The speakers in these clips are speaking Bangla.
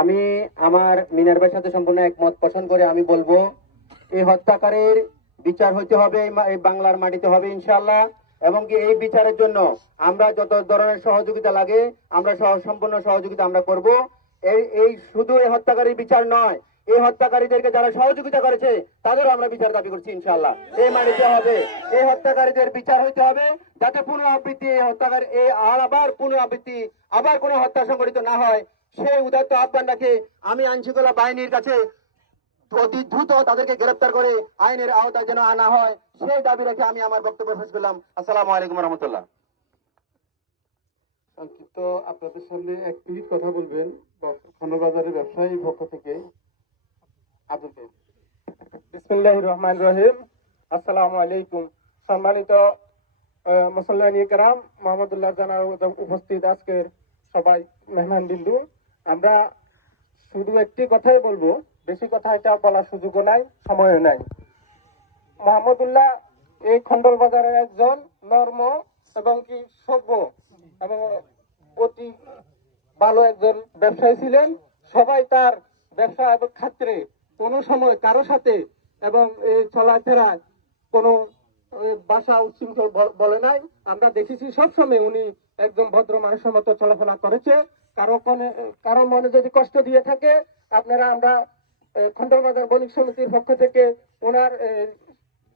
আমি আমার মিনার ভাইয়ের সাথে সম্পূর্ণ একমত পোষণ করে আমি বলব, এই হত্যাকারীর বিচার হইতে হবে, এই বাংলার মাটিতে হবে ইনশাল্লাহ এবং কি এই বিচারের জন্য আমরা যত ধরনের সহযোগিতা লাগে, আমরা সম্পূর্ণ সহযোগিতা আমরা করব। এই এই শুধু এই হত্যাকারীর বিচার নয়, এই হত্যাকারীদেরকে যারা সহযোগিতা করেছে, তাদেরও আমরা বিচার দাবি করছি ইনশাল্লাহ এই মাটিতে হবে, এই হত্যাকারীদের বিচার হইতে হবে, যাতে পুনরাবৃত্তি এই হত্যাকারী, এই আর আবার পুনরাবৃত্তি, আবার কোনো হত্যা সংঘটিত না হয়। সেই উদাত্ত আহ্বান রাখে আমি আইন শৃঙ্খলা বাহিনীর কাছে অতি দ্রুত তাদেরকে গ্রেপ্তার করে আইনের আওতায় যেন আনা হয় সেই দাবি রেখে আমি আমার বক্তব্য শেষ করলাম। আসসালামু আলাইকুম রহমতুল্লাহ। সংক্ষিপ্ত আপনাদের সামনে এক মিনিট কথা বলবেন খনবাজারের ব্যবসায়ী পক্ষ থেকে। আব্দুল কাইম। রহমান রহিম। আসসালামু আলাইকুম। সম্মানিত আহ, মুসল্লানি কারাম মোহাম্মদুল্লাহ জানার উপস্থিত আজকের সবাই মেহমান বিন্দু আমরা শুধু একটি কথাই বলব, বেশি কথা এটা বলার সুযোগও নাই, সময়ও নাই। মোহাম্মদুল্লাহ এই খন্ডল বাজারের একজন নর্ম এবং কি সভ্য এবং অতি ভালো একজন ব্যবসায়ী ছিলেন। সবাই তার ব্যবসা এবং ক্ষেত্রে কোনো সময় কারও সাথে এবং এই চলাফেরায় কোনো বাসা উচ্ছৃঙ্খল বলে নাই। আমরা দেখেছি সবসময় উনি একদম ভদ্র মানুষের মতো চলাফেরা করেছে। কারও কোনে কারও মনে যদি কষ্ট দিয়ে থাকে আপনারা আমরা খন্ডবাজার বণিক সমিতির পক্ষ থেকে ওনার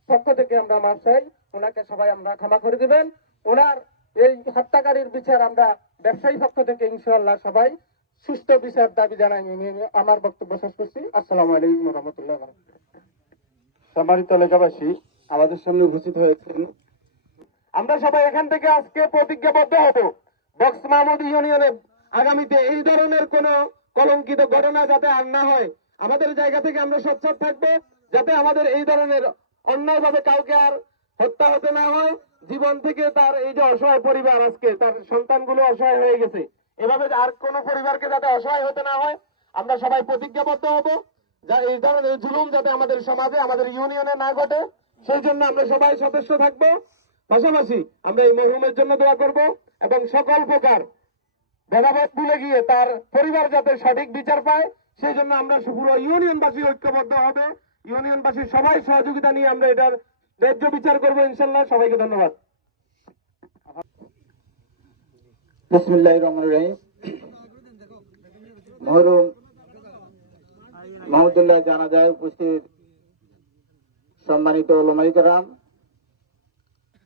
পক্ষ থেকে আমরা মাপ চাই। ওনাকে সবাই আমরা ক্ষমা করে দিবেন। ওনার এই হত্যাকারীর বিচার আমরা ব্যবসায়ী পক্ষ থেকে ইনশাআল্লাহ সবাই সুস্থ বিচার দাবি জানাই আমি আমার বক্তব্য শেষ করছি। আসসালামু আলাইকুম রহমতুল্লাহ সম্মানিত এলাকাবাসী আমাদের সামনে উপস্থিত হয়েছেন। আমরা সবাই এখান থেকে আজকে প্রতিজ্ঞাবদ্ধ হব। বক্স মাহমুদ ইউনিয়নে আগামীতে এই ধরনের কোন কলঙ্কিত ঘটনা যাতে আর না হয়, আমাদের জায়গা থেকে আমরা সোচ্চার থাকব, যাতে আমাদের এই ধরনের অন্যায়ভাবে কাউকে আর হত্যা হতে না হয়। জীবন থেকে তার এই যে অসহায় পরিবার আজকে, তার সন্তানগুলো অসহায় হয়ে গেছে। এভাবে আর কোন পরিবারকে যাতে অসহায় হতে না হয়, আমরা সবাই প্রতিজ্ঞাবদ্ধ হব, যা এই ধরনের জুলুম যাতে আমাদের সমাজে, আমাদের ইউনিয়নে না ঘটে। সেই জন্য আমরা সবাই সদস্য থাকব। পাশাপাশি আমরা এই মরহুমের জন্য দোয়া করব এবং সকল প্রকার ভেদাভেদ ভুলে গিয়ে তার পরিবার যাতে সঠিক বিচার পায়, সেই জন্য আমরা পুরো ইউনিয়নবাসী ঐক্যবদ্ধ হবে। ইউনিয়নবাসী সবাই সহযোগিতা নিয়ে আমরা এটার ন্যায্য বিচার করব ইনশাল্লাহ। সবাইকে ধন্যবাদ। মহরুম জানা যায় উপস্থিত সম্মানিত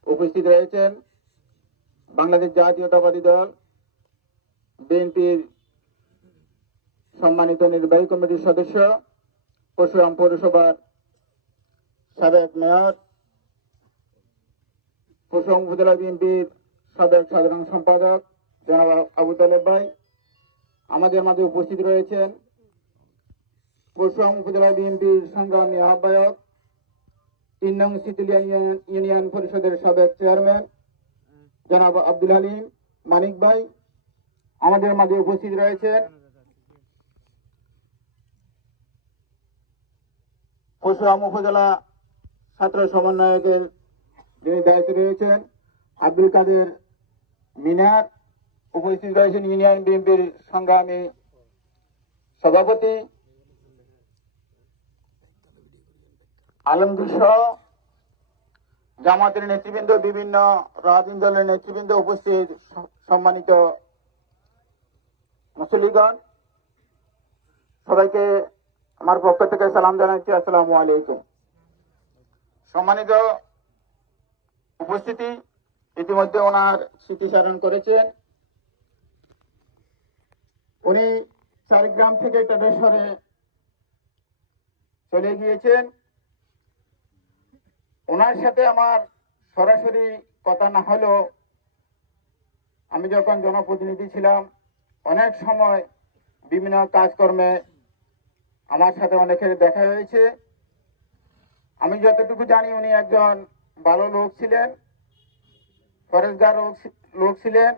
উপস্থিত রয়েছেন বাংলাদেশ জাতীয়তাবাদী দল বিএনপির সম্মানিত নির্বাহী কমিটির সদস্য, পরশুরাম পৌরসভার সাবেক মেয়র, পরশুরাম উপজেলা বিএনপির সাবেক সাধারণ সম্পাদক, জনাব আবু তালেব ভাই। আমাদের মাঝে উপস্থিত রয়েছেন পরশুরাম উপজেলা বিএনপির সংগ্রামী আহ্বায়ক, তিন নং সিতুলিয়া ইউনিয়ন- পরিষদের সাবেক চেয়ারম্যান, জনাব আব্দুল হালিম মানিক ভাই। আমাদের মাঝে উপস্থিত রয়েছেন পরশুরাম উপজেলা ছাত্র সমন্বয়কের যিনি দায়িত্বে রয়েছেন আব্দুল কাদের মিনার, উপস্থিত রয়েছেন ইউনিয়ন বিএনপির সংগ্রামী সভাপতি আলমগীর সহ জামাতের নেতৃবৃন্দ, বিভিন্ন রাজনৈতিক দলের নেতৃবৃন্দ উপস্থিত সম্মানিত মুসলিগণ সবাইকে আমার পক্ষ থেকে সালাম জানাচ্ছি, আসসালামু আলাইকুম। সম্মানিত উপস্থিতি, ইতিমধ্যে ওনার স্মৃতিচারণ করেছেন। উনি চারিগ্রাম থেকে টেবেশ্বরে চলে গিয়েছেন। ওনার সাথে আমার সরাসরি কথা না হলেও আমি যখন জনপ্রতিনিধি ছিলাম অনেক সময় বিভিন্ন কাজকর্মে আমার সাথে অনেকের দেখা হয়েছে। আমি যতটুকু জানি উনি একজন ভালো লোক ছিলেন ফরেজগার লোক ছিলেন।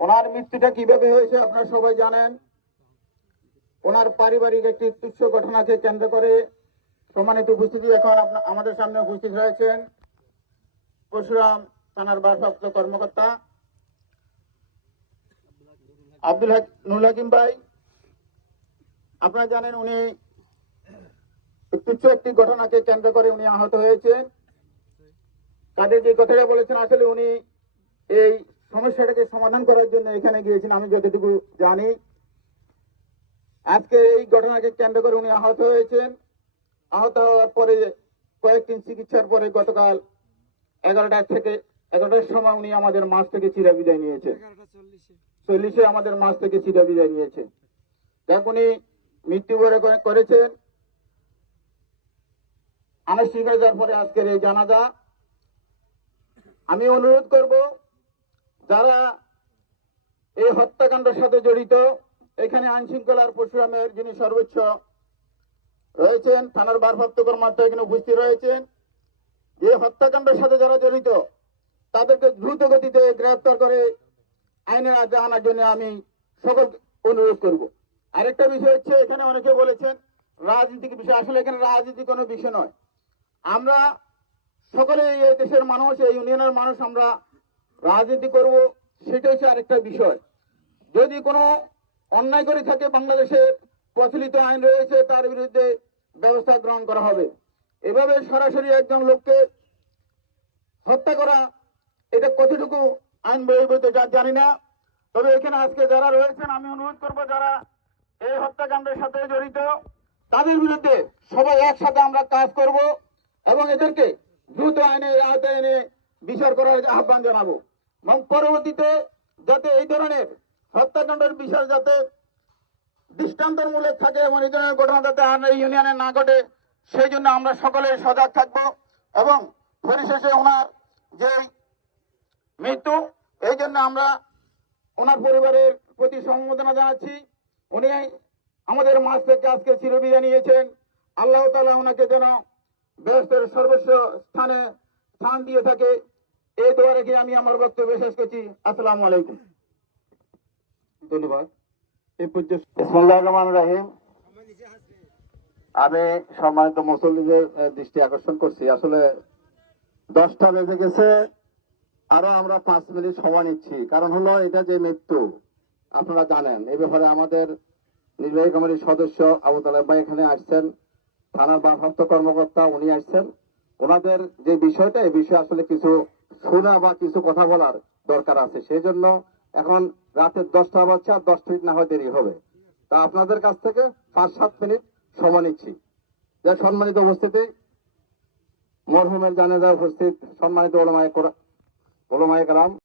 ওনার মৃত্যুটা কীভাবে হয়েছে আপনারা সবাই জানেন। ওনার পারিবারিক একটি তুচ্ছ ঘটনাকে কেন্দ্র করে সম্মানিত উপস্থিতি এখন আমাদের সামনে উপস্থিত রয়েছেন। পরশুরাম থানার ভারপ্রাপ্ত কর্মকর্তা। আব্দুল হাক- নুরুল হাকিম ভাই, আপনারা জানেন উনি তুচ্ছ একটি ঘটনাকে কেন্দ্র করে উনি আহত হয়েছেন। তাদের যে কথাটা বলেছেন, আসলে উনি এই সমস্যাটাকে সমাধান করার জন্য এখানে গিয়েছেন, আমি যতটুকু জানি। আজকে এই ঘটনাকে কেন্দ্র করে উনি আহত হয়েছেন। আহত হওয়ার পরে কয়েকদিন চিকিৎসার পরে গতকাল এগারোটা থেকে এগারোটার সময় উনি আমাদের মাছ থেকে চিরা বিদায় নিয়েছে। চল্লিশে আমাদের মাছ থেকে চিরা বিদায় নিয়েছে। দেখ উনি মৃত্যুবরণ করে- করেছেন। আনুষ্ঠানিক যাওয়ার পরে আজকের এই জানাজা। আমি অনুরোধ করব, যারা এই হত্যাকাণ্ডের সাথে জড়িত, এখানে আইন শৃঙ্খলার পরশুরামের যিনি সর্বোচ্চ রয়েছেন, থানার ভারপ্রাপ্ত কর্মকর্তা এখানে উপস্থিত রয়েছেন। এই হত্যাকাণ্ডের সাথে যারা জড়িত তাদেরকে দ্রুত গতিতে গ্রেফতার করে আইনের আগে আনার জন্য আমি সকল অনুরোধ করব। আরেকটা বিষয় হচ্ছে, এখানে অনেকে বলেছেন রাজনীতিক বিষয়। আসলে এখানে রাজনীতি কোনো বিষয় নয়। আমরা সকলে এই দেশের মানুষ, এই ইউনিয়নের মানুষ, আমরা রাজনীতি করব সেটা হচ্ছে আরেকটা বিষয়। যদি কোনো অন্যায় করে থাকে বাংলাদেশের প্রচলিত আইন রয়েছে, তার বিরুদ্ধে ব্যবস্থা গ্রহণ করা হবে। এভাবে সরাসরি একজন লোককে হত্যা করা এটা কতটুকু আইন বহির্ভূত জানি না। তবে এখানে আজকে যারা রয়েছেন, আমি অনুরোধ করব যারা এই হত্যাকাণ্ডের সাথে জড়িত, তাদের বিরুদ্ধে সবাই একসাথে আমরা কাজ করব এবং এদেরকে দ্রুত আইনের আওতায় এনে বিচার করার আহ্বান জানাব। এবং পরবর্তীতে যাতে এই ধরনের হত্যাকাণ্ডের বিচার যাতে দৃষ্টান্তমূলক থাকে এবং এই ধরনের ঘটনা যাতে আর ইউনিয়নে না ঘটে, সেই জন্য আমরা সকলে সজাগ থাকব এবং পরিশেষে ওনার যে মৃত্যু। এই জন্য আমরা ওনার পরিবারের প্রতি সমবেদনা জানাচ্ছি। উনি আমাদের মাছ থেকে আজকে চিরবিদায় নিয়েছেন আল্লাহ তালা ওনাকে যেন ব্যস্তের সর্বোচ্চ স্থানে স্থান দিয়ে থাকে। এই দোয়া রেখে আমি আমার বক্তব্য শেষ করছি। আসসালামু আলাইকুম। ধন্যবাদ। আমি সম্মানিত মুসল্লিদের দৃষ্টি আকর্ষণ করছি। আসলে দশটা বেজে গেছে। আরও আমরা পাঁচ মিনিট সময় নিচ্ছি। কারণ হলো, এটা যে মৃত্যু, আপনারা জানেন। এই ব্যাপারে আমাদের নির্বাহী কমিটির সদস্য আবু তালেব ভাই এখানে আসছেন। থানার ভারপ্রাপ্ত কর্মকর্তা উনি আসছেন। ওনাদের যে বিষয়টা এই বিষয়ে আসলে কিছু শোনা বা কিছু কথা বলার দরকার আছে। সেই জন্য এখন রাতের দশটা বাজছে আর দশ মিনিট না হয় দেরি হবে। তা আপনাদের কাছ থেকে পাঁচ, সাত মিনিট সময় নিচ্ছি। সম্মানিত উপস্থিতি, মরহুমের জানেজা উপস্থিত সম্মানিত ওলমায় ওলমায় কালাম